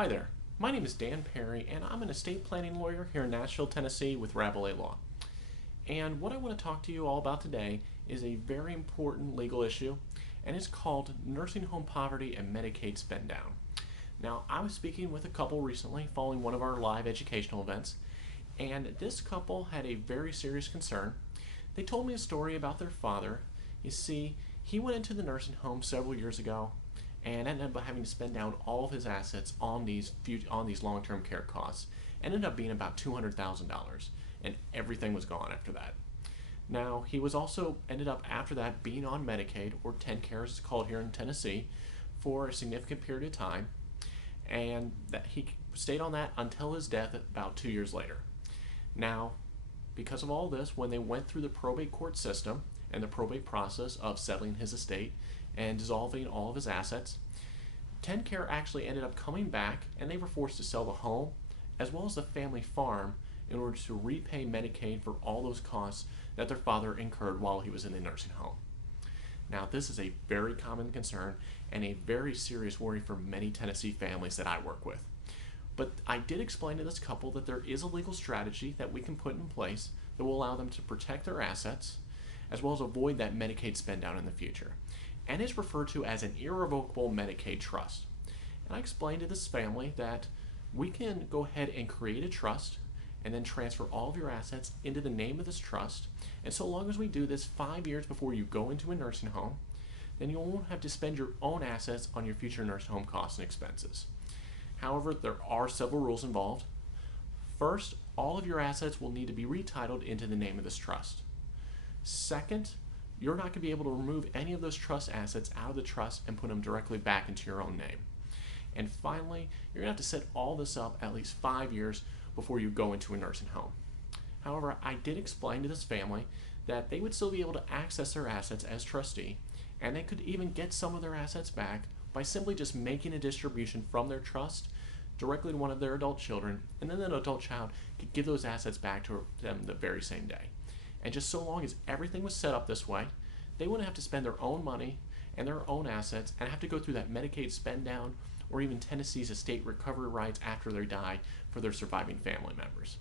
Hi there, my name is Dan Perry and I'm an estate planning lawyer here in Nashville, Tennessee with Rabalais Law. And what I want to talk to you all about today is a very important legal issue, and it's called nursing home poverty and Medicaid spend down. Now, I was speaking with a couple recently following one of our live educational events, and this couple had a very serious concern. They told me a story about their father. You see, he went into the nursing home several years ago and ended up having to spend down all of his assets on these long-term care costs. Ended up being about $200,000, and everything was gone after that. Now, he was also ended up after that being on Medicaid, or TennCare as it's called here in Tennessee, for a significant period of time, and that he stayed on that until his death about 2 years later. Now, because of all this, when they went through the probate court system and the probate process of settling his estate and dissolving all of his assets, TennCare actually ended up coming back, and they were forced to sell the home as well as the family farm in order to repay Medicaid for all those costs that their father incurred while he was in the nursing home. Now, this is a very common concern and a very serious worry for many Tennessee families that I work with. But I did explain to this couple that there is a legal strategy that we can put in place that will allow them to protect their assets as well as avoid that Medicaid spend down in the future. And it's referred to as an irrevocable Medicaid trust. And I explained to this family that we can go ahead and create a trust and then transfer all of your assets into the name of this trust. And so long as we do this 5 years before you go into a nursing home, then you won't have to spend your own assets on your future nursing home costs and expenses. However, there are several rules involved. First, all of your assets will need to be retitled into the name of this trust. Second, you're not going to be able to remove any of those trust assets out of the trust and put them directly back into your own name. And finally, you're going to have to set all this up at least 5 years before you go into a nursing home. However, I did explain to this family that they would still be able to access their assets as trustee, and they could even get some of their assets back by simply just making a distribution from their trust directly to one of their adult children, and then that adult child could give those assets back to them the very same day. And just so long as everything was set up this way, they wouldn't have to spend their own money and their own assets and have to go through that Medicaid spend down or even Tennessee's estate recovery rights after they die for their surviving family members.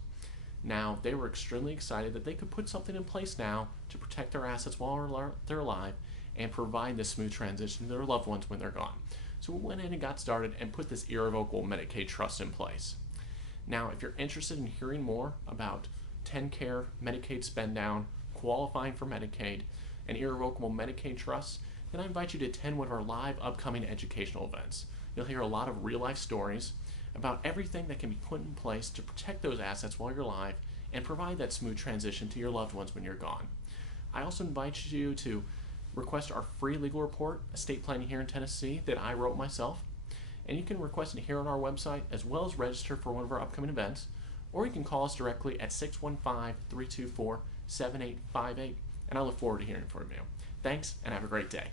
Now, they were extremely excited that they could put something in place now to protect their assets while they're alive and provide this smooth transition to their loved ones when they're gone. So we went in and got started and put this irrevocable Medicaid trust in place. Now, if you're interested in hearing more about TennCare, Medicaid spend down, qualifying for Medicaid, and irrevocable Medicaid trusts, then I invite you to attend one of our live upcoming educational events. You'll hear a lot of real-life stories about everything that can be put in place to protect those assets while you're alive and provide that smooth transition to your loved ones when you're gone. I also invite you to request our free legal report, Estate Planning here in Tennessee, that I wrote myself. And you can request it here on our website as well as register for one of our upcoming events, or you can call us directly at 615-324-7858, and I look forward to hearing from you. Thanks, and have a great day.